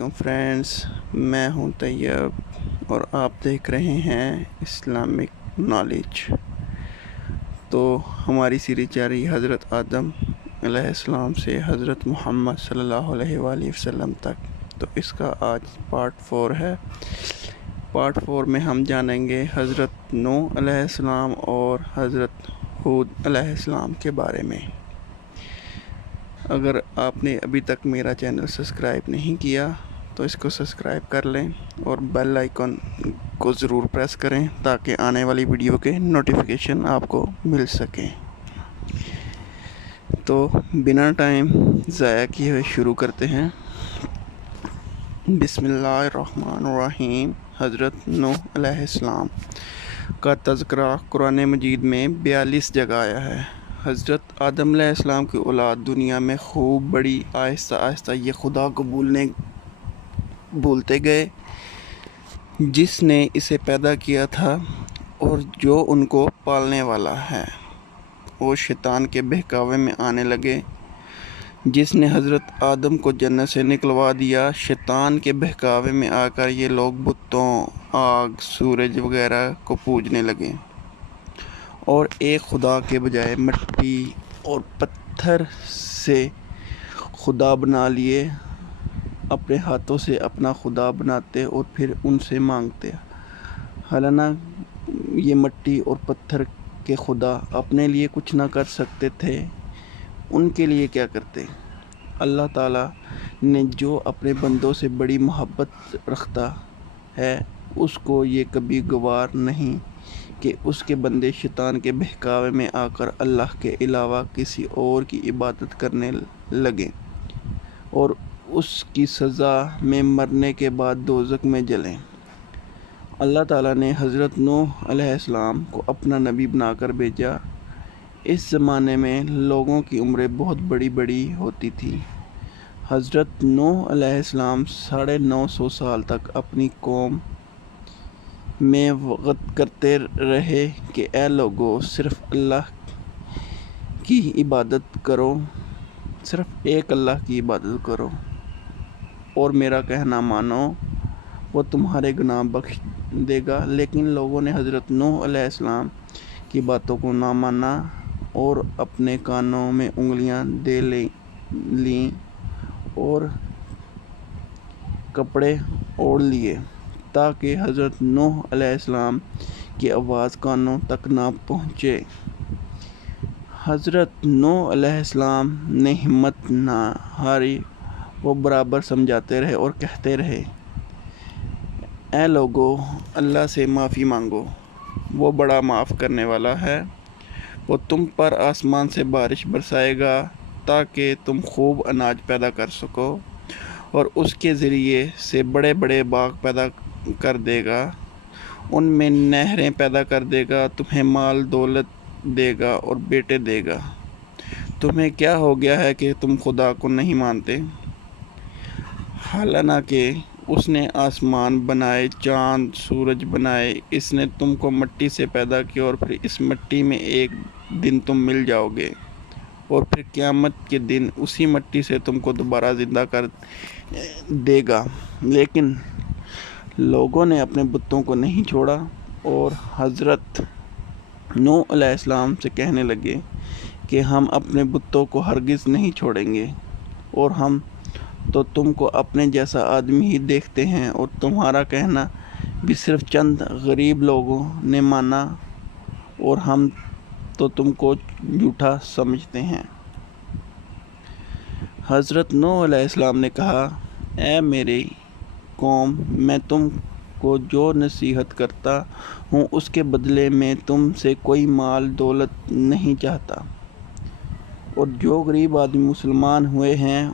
علیکم فرینڈس، میں ہوں طیب اور آپ دیکھ رہے ہیں اسلامک نالج۔ تو ہماری سیریز جاری حضرت آدم علیہ السلام سے حضرت محمد صلی اللہ علیہ وآلہ وسلم تک۔ تو اس کا آج پارٹ 4 ہے۔ پارٹ 4 میں ہم جانیں گے حضرت نوح علیہ السلام اور حضرت ہود علیہ السلام کے بارے میں۔ اگر آپ نے ابھی تک میرا چینل سبسکرائب نہیں کیا تو اس کو سبسکرائب کر لیں اور بیل آئیکن کو ضرور پریس کریں تاکہ آنے والی ویڈیو کے نوٹیفیکیشن آپ کو مل سکیں۔ تو بنا ٹائم ضائع کیے ہوئے شروع کرتے ہیں۔ بسم اللہ الرحمن الرحیم۔ حضرت نوح علیہ السلام کا تذکرہ قرآن مجید میں 42 جگہ آیا ہے۔ حضرت آدم علیہ السلام کی اولاد دنیا میں خوب بڑی، آہستہ آہستہ یہ خدا کو بھولتے گئے جس نے اسے پیدا کیا تھا اور جو ان کو پالنے والا ہے، اور شیطان کے بہکاوے میں آنے لگے جس نے حضرت آدم کو جنت سے نکلوا دیا۔ شیطان کے بہکاوے میں آ کر یہ لوگ بتوں، آگ، سورج وغیرہ کو پوجنے لگے اور ایک خدا کے بجائے مٹی اور پتھر سے خدا بنا لیے۔ اپنے ہاتھوں سے اپنا خدا بناتے اور پھر ان سے مانگتے، حالانکہ یہ مٹی اور پتھر کے خدا اپنے لیے کچھ نہ کر سکتے تھے، ان کے لیے کیا کرتے؟ اللہ تعالیٰ نے جو اپنے بندوں سے بڑی محبت رکھتا ہے اس کو یہ کبھی گوار نہیں کہ اس کے بندے شیطان کے بہکاوے میں آ کر اللہ کے علاوہ کسی اور کی عبادت کرنے لگیں اور اس کی سزا میں مرنے کے بعد دوزخ میں جلیں۔ اللہ تعالیٰ نے حضرت نوح علیہ السلام کو اپنا نبی بنا کر بھیجا۔ اس زمانے میں لوگوں کی عمریں بہت بڑی بڑی ہوتی تھیں۔ حضرت نوح علیہ السلام 950 سال تک اپنی قوم میں وعظ کرتے رہے کہ اے لوگو، صرف اللہ کی عبادت کرو، صرف ایک اللہ کی عبادت کرو اور میرا کہنا مانو، وہ تمہارے گناہ بخش دے گا۔ لیکن لوگوں نے حضرت نوح علیہ السلام کی باتوں کو نہ مانا اور اپنے کانوں میں انگلیاں دے لیں اور کپڑے اوڑھ لیے تاکہ حضرت نوح علیہ السلام کی آواز کانوں تک نہ پہنچے۔ حضرت نوح علیہ السلام نے ہمت نہ ہاری، وہ برابر سمجھاتے رہے اور کہتے رہے، اے لوگو، اللہ سے معافی مانگو، وہ بڑا معاف کرنے والا ہے۔ وہ تم پر آسمان سے بارش برسائے گا تاکہ تم خوب اناج پیدا کر سکو اور اس کے ذریعے سے بڑے بڑے باغ پیدا کر دے گا، ان میں نہریں پیدا کر دے گا، تمہیں مال دولت دے گا اور بیٹے دے گا۔ تمہیں کیا ہو گیا ہے کہ تم خدا کو نہیں مانتے؟ حالانکہ اس نے آسمان بنائے، چاند سورج بنائے، اس نے تم کو مٹی سے پیدا کیا اور پھر اس مٹی میں ایک دن تم مل جاؤ گے اور پھر قیامت کے دن اسی مٹی سے تم کو دوبارہ زندہ کر دے گا۔ لیکن لوگوں نے اپنے بتوں کو نہیں چھوڑا اور حضرت نوح علیہ السلام سے کہنے لگے کہ ہم اپنے بتوں کو ہرگز نہیں چھوڑیں گے اور ہم تو تم کو اپنے جیسا آدمی ہی دیکھتے ہیں اور تمہارا کہنا بھی صرف چند غریب لوگوں نے مانا اور ہم تو تم کو جھوٹا سمجھتے ہیں۔ حضرت نوح علیہ السلام نے کہا، اے میری قوم، میں تم کو جو نصیحت کرتا ہوں اس کے بدلے میں تم سے کوئی مال دولت نہیں چاہتا، اور جو غریب آدمی مسلمان ہوئے ہیں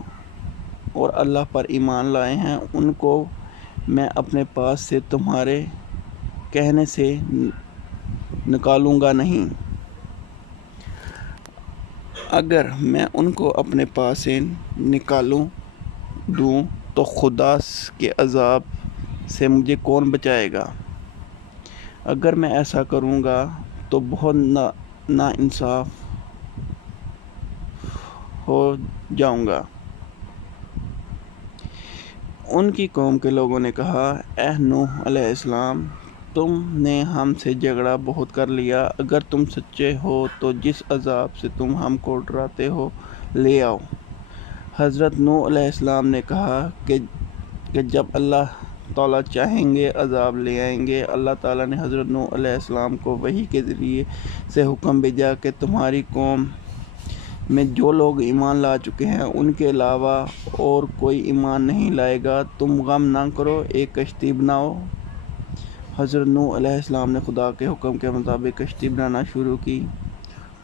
اور اللہ پر ایمان لائے ہیں ان کو میں اپنے پاس سے تمہارے کہنے سے نکالوں گا نہیں۔ اگر میں ان کو اپنے پاس سے نکالوں دوں تو خدا کے عذاب سے مجھے کون بچائے گا؟ اگر میں ایسا کروں گا تو بہت ناانصاف ہو جاؤں گا۔ ان کی قوم کے لوگوں نے کہا، اے نوح علیہ السلام، تم نے ہم سے جھگڑا بہت کر لیا، اگر تم سچے ہو تو جس عذاب سے تم ہم کو ڈراتے ہو لے آؤ۔ حضرت نوح علیہ السلام نے کہا کہ جب اللہ تعالیٰ چاہیں گے عذاب لے آئیں گے۔ اللہ تعالیٰ نے حضرت نوح علیہ السلام کو وحی کے ذریعے سے حکم بھیجا کہ تمہاری قوم میں جو لوگ ایمان لا چکے ہیں ان کے علاوہ اور کوئی ایمان نہیں لائے گا، تم غم نہ کرو، ایک کشتی بناؤ۔ حضرت نوح علیہ السلام نے خدا کے حکم کے مطابق کشتی بنانا شروع کی،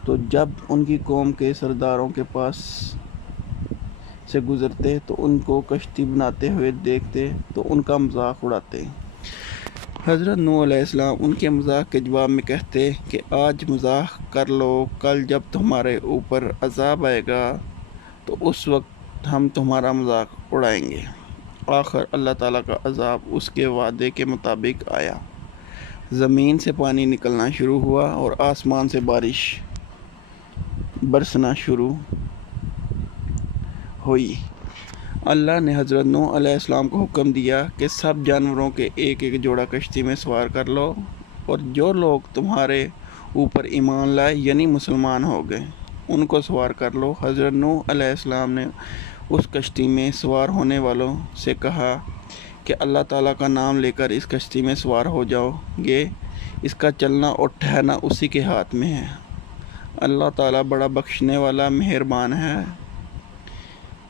تو جب ان کی قوم کے سرداروں کے پاس سے گزرتے تو ان کو کشتی بناتے ہوئے دیکھتے تو ان کا مذاق اڑاتے۔ حضرت نوح علیہ السلام ان کے مذاق کے جواب میں کہتے کہ آج مذاق کر لو، کل جب تمہارے اوپر عذاب آئے گا تو اس وقت ہم تمہارا مذاق اڑائیں گے۔ آخر اللہ تعالیٰ کا عذاب اس کے وعدے کے مطابق آیا، زمین سے پانی نکلنا شروع ہوا اور آسمان سے بارش برسنا شروع ہوئی۔ اللہ نے حضرت نوح علیہ السلام کو حکم دیا کہ سب جانوروں کے ایک ایک جوڑا کشتی میں سوار کر لو، اور جو لوگ تمہارے اوپر ایمان لائے یعنی مسلمان ہو گئے ان کو سوار کر لو۔ حضرت نوح علیہ السلام نے اس کشتی میں سوار ہونے والوں سے کہا کہ اللہ تعالیٰ کا نام لے کر اس کشتی میں سوار ہو جاؤ گے، اس کا چلنا اور ٹھہرنا اسی کے ہاتھ میں ہے، اللہ تعالیٰ بڑا بخشنے والا مہربان ہے۔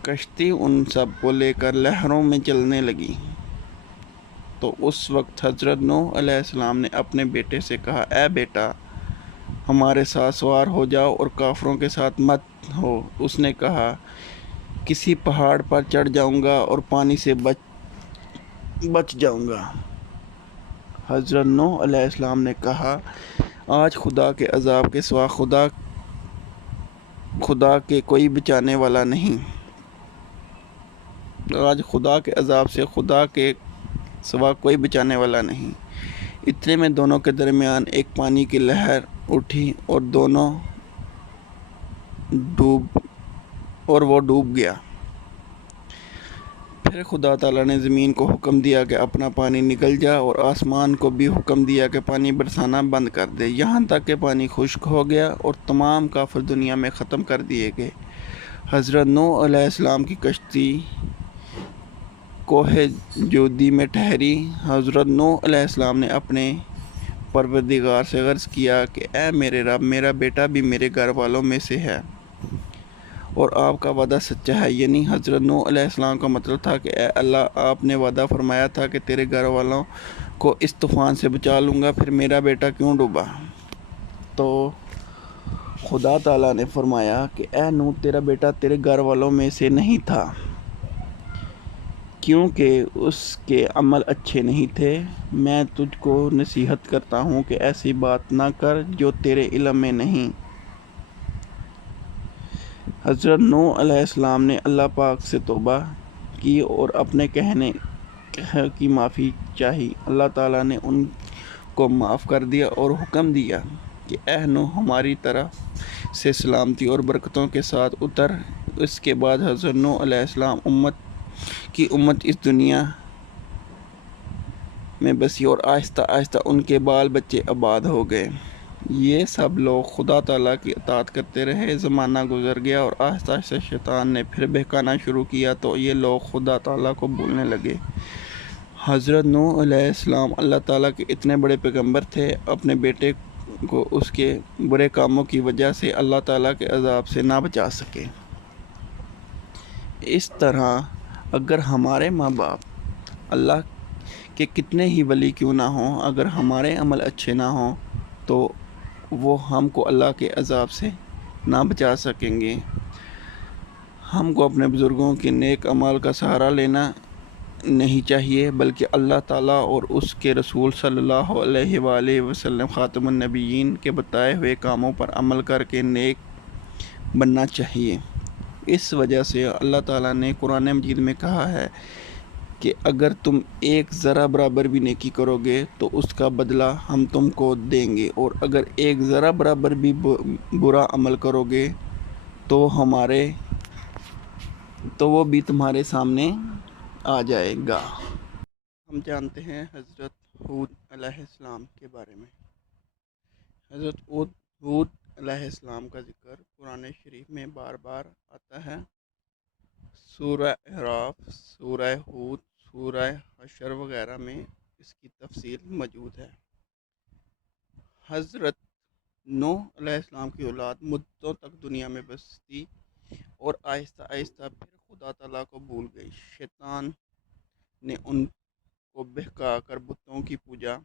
کشتی ان سب کو لے کر لہروں میں چلنے لگی، تو اس وقت حضرت نوح علیہ السلام نے اپنے بیٹے سے کہا، اے بیٹا، ہمارے ساتھ سوار ہو جاؤ اور کافروں کے ساتھ مت ہو۔ اس نے کہا، کسی پہاڑ پر چڑھ جاؤں گا اور پانی سے بچ جاؤں گا۔ حضرت نوح علیہ السلام نے کہا، آج خدا کے عذاب کے سوا خدا کے کوئی بچانے والا نہیں۔ آج خدا کے عذاب سے خدا کے سوا کوئی بچانے والا نہیں۔ اتنے میں دونوں کے درمیان ایک پانی کی لہر اٹھی اور وہ ڈوب گیا۔ پھر خدا تعالیٰ نے زمین کو حکم دیا کہ اپنا پانی نکل جا، اور آسمان کو بھی حکم دیا کہ پانی برسانا بند کر دے، یہاں تک کہ پانی خشک ہو گیا اور تمام کافر دنیا میں ختم کر دیے گئے۔ حضرت نوح علیہ السلام کی کشتی کوہ جودی میں ٹھہری۔ حضرت نوح علیہ السلام نے اپنے پروردگار سے عرض کیا کہ اے میرے رب، میرا بیٹا بھی میرے گھر والوں میں سے ہے اور آپ کا وعدہ سچا ہے۔ یعنی حضرت نوح علیہ السلام کا مطلب تھا کہ اے اللہ، آپ نے وعدہ فرمایا تھا کہ تیرے گھر والوں کو اس طوفان سے بچا لوں گا، پھر میرا بیٹا کیوں ڈوبا؟ تو خدا تعالیٰ نے فرمایا کہ اے نوح، تیرا بیٹا تیرے گھر والوں میں سے نہیں تھا، کیونکہ اس کے عمل اچھے نہیں تھے۔ میں تجھ کو نصیحت کرتا ہوں کہ ایسی بات نہ کر جو تیرے علم میں نہیں۔ حضرت نوح علیہ السلام نے اللہ پاک سے توبہ کی اور اپنے کہنے کی معافی چاہی۔ اللہ تعالیٰ نے ان کو معاف کر دیا اور حکم دیا کہ اے نوح، ہماری طرف سے سلامتی اور برکتوں کے ساتھ اتر۔ اس کے بعد حضرت نوح علیہ السلام کی امت اس دنیا میں بسی اور آہستہ آہستہ ان کے بال بچے آباد ہو گئے۔ یہ سب لوگ خدا تعالیٰ کی اطاعت کرتے رہے، زمانہ گزر گیا اور آہستہ آہستہ شیطان نے پھر بہکانا شروع کیا تو یہ لوگ خدا تعالیٰ کو بھولنے لگے۔ حضرت نوح علیہ السلام اللہ تعالیٰ کے اتنے بڑے پیغمبر تھے، اپنے بیٹے کو اس کے برے کاموں کی وجہ سے اللہ تعالیٰ کے عذاب سے نہ بچا سکے۔ اس طرح اگر ہمارے ماں باپ اللہ کے کتنے ہی ولی کیوں نہ ہوں، اگر ہمارے عمل اچھے نہ ہوں تو وہ ہم کو اللہ کے عذاب سے نہ بچا سکیں گے۔ ہم کو اپنے بزرگوں کے نیک اعمال کا سہارا لینا نہیں چاہیے، بلکہ اللہ تعالیٰ اور اس کے رسول صلی اللہ علیہ وآلہ وسلم خاتم النبیین کے بتائے ہوئے کاموں پر عمل کر کے نیک بننا چاہیے۔ اس وجہ سے اللہ تعالیٰ نے قرآن مجید میں کہا ہے کہ اگر تم ایک ذرہ برابر بھی نیکی کرو گے تو اس کا بدلہ ہم تم کو دیں گے، اور اگر ایک ذرہ برابر بھی برا عمل کرو گے تو وہ بھی تمہارے سامنے آ جائے گا۔ ہم جانتے ہیں حضرت ہود علیہ السلام کے بارے میں۔ حضرت ہود علیہ السلام کا ذکر قرآن شریف میں بار بار آتا ہے۔ سورہ اعراف، سورہ ہود، سورہ حشر وغیرہ میں اس کی تفصیل موجود ہے۔ حضرت نوح علیہ السلام کی اولاد مدتوں تک دنیا میں بستی اور آہستہ آہستہ پھر خدا تعالیٰ کو بھول گئی۔ شیطان نے ان کو بہکا کر بتوں کی پوجا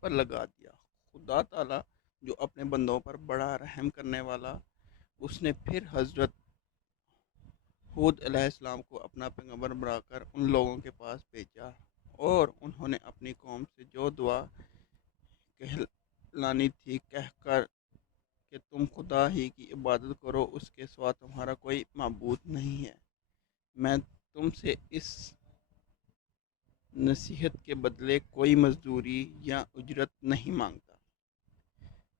پر لگا دیا۔ خدا تعالیٰ جو اپنے بندوں پر بڑا رحم کرنے والا، اس نے پھر حضرت ہود علیہ السلام کو اپنا پیغمبر بنا کر ان لوگوں کے پاس بھیجا، اور انہوں نے اپنی قوم سے جو دعا کہلانی تھی کہہ کر کہ تم خدا ہی کی عبادت کرو، اس کے سوا تمہارا کوئی معبود نہیں ہے۔ میں تم سے اس نصیحت کے بدلے کوئی مزدوری یا اجرت نہیں مانگتا،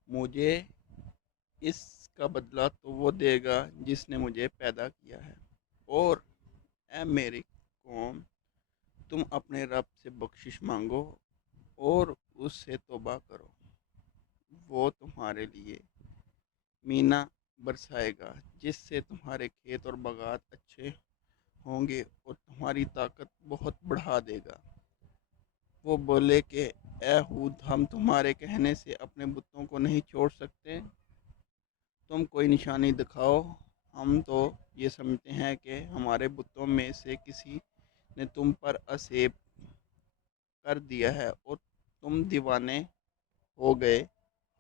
مجھے اس کا بدلہ تو وہ دے گا جس نے مجھے پیدا کیا ہے۔ اور اے میری قوم، تم اپنے رب سے بخشش مانگو اور اس سے توبہ کرو، وہ تمہارے لیے مینا برسائے گا جس سے تمہارے کھیت اور باغات اچھے ہوں گے اور تمہاری طاقت بہت بڑھا دے گا۔ وہ بولے کہ اے ہود، ہم تمہارے کہنے سے اپنے بتوں کو نہیں چھوڑ سکتے، تم کوئی نشانی دکھاؤ۔ ہم تو یہ سمجھتے ہیں کہ ہمارے بتوں میں سے کسی نے تم پر عصیب کر دیا ہے اور تم دیوانے ہو گئے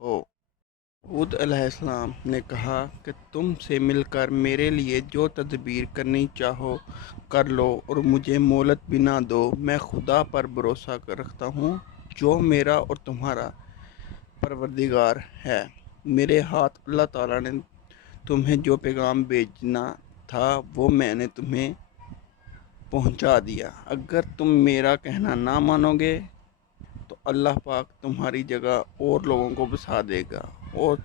ہو۔ ہود علیہ السلام نے کہا کہ تم سے مل کر میرے لیے جو تدبیر کرنی چاہو کر لو اور مجھے مہلت بھی نہ دو۔ میں خدا پر بھروسہ رکھتا ہوں جو میرا اور تمہارا پروردگار ہے۔ میرے ہاتھ اللہ تعالیٰ نے تمہیں جو پیغام بھیجنا تھا وہ میں نے تمہیں پہنچا دیا۔ اگر تم میرا کہنا نہ مانو گے تو اللہ پاک تمہاری جگہ اور لوگوں کو بسا دے گا اور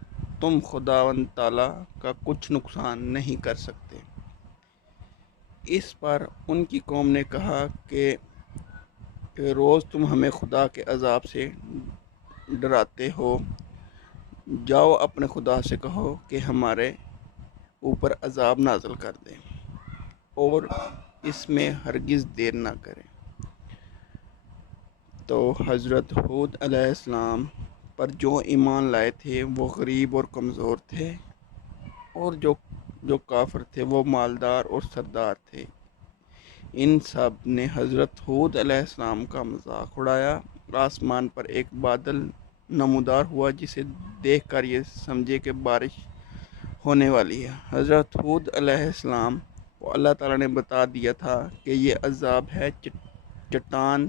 تم خداوند تعالیٰ کا کچھ نقصان نہیں کر سکتے۔ اس پر ان کی قوم نے کہا کہ روز تم ہمیں خدا کے عذاب سے ڈراتے ہو، جاؤ اپنے خدا سے کہو کہ ہمارے اوپر عذاب نازل کر دے اور اس میں ہرگز دیر نہ کرے۔ تو حضرت ہود علیہ السلام پر جو ایمان لائے تھے وہ غریب اور کمزور تھے، اور جو کافر تھے وہ مالدار اور سردار تھے۔ ان سب نے حضرت ہود علیہ السلام کا مذاق اڑایا۔ آسمان پر ایک بادل نمودار ہوا جسے دیکھ کر یہ سمجھے کہ بارش ہونے والی ہے۔ حضرت ہود علیہ السلام کو اللہ تعالیٰ نے بتا دیا تھا کہ یہ عذاب ہے۔ چٹان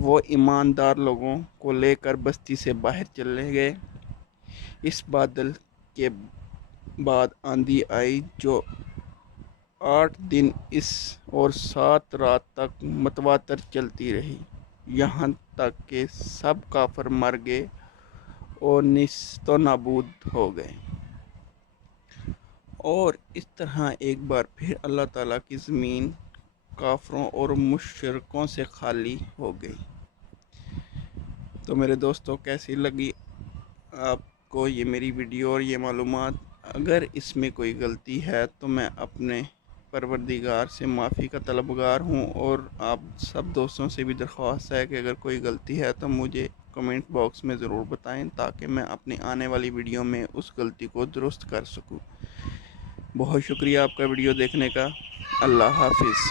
وہ ایماندار لوگوں کو لے کر بستی سے باہر چلے گئے۔ اس بادل کے بعد آندھی آئی جو 8 دن اور 7 رات تک متواتر چلتی رہی، یہاں تک کہ سب کافر مر گئے اور نیست و نابود ہو گئے۔ اور اس طرح ایک بار پھر اللہ تعالیٰ کی زمین کافروں اور مشرکوں سے خالی ہو گئی۔ تو میرے دوستوں، کیسی لگی آپ کو یہ میری ویڈیو اور یہ معلومات؟ اگر اس میں کوئی غلطی ہے تو میں اپنے پروردگار سے معافی کا طلبگار ہوں، اور آپ سب دوستوں سے بھی درخواست ہے کہ اگر کوئی غلطی ہے تو مجھے کمنٹ باکس میں ضرور بتائیں تاکہ میں اپنی آنے والی ویڈیو میں اس غلطی کو درست کر سکوں۔ بہت شکریہ آپ کا ویڈیو دیکھنے کا۔ اللہ حافظ۔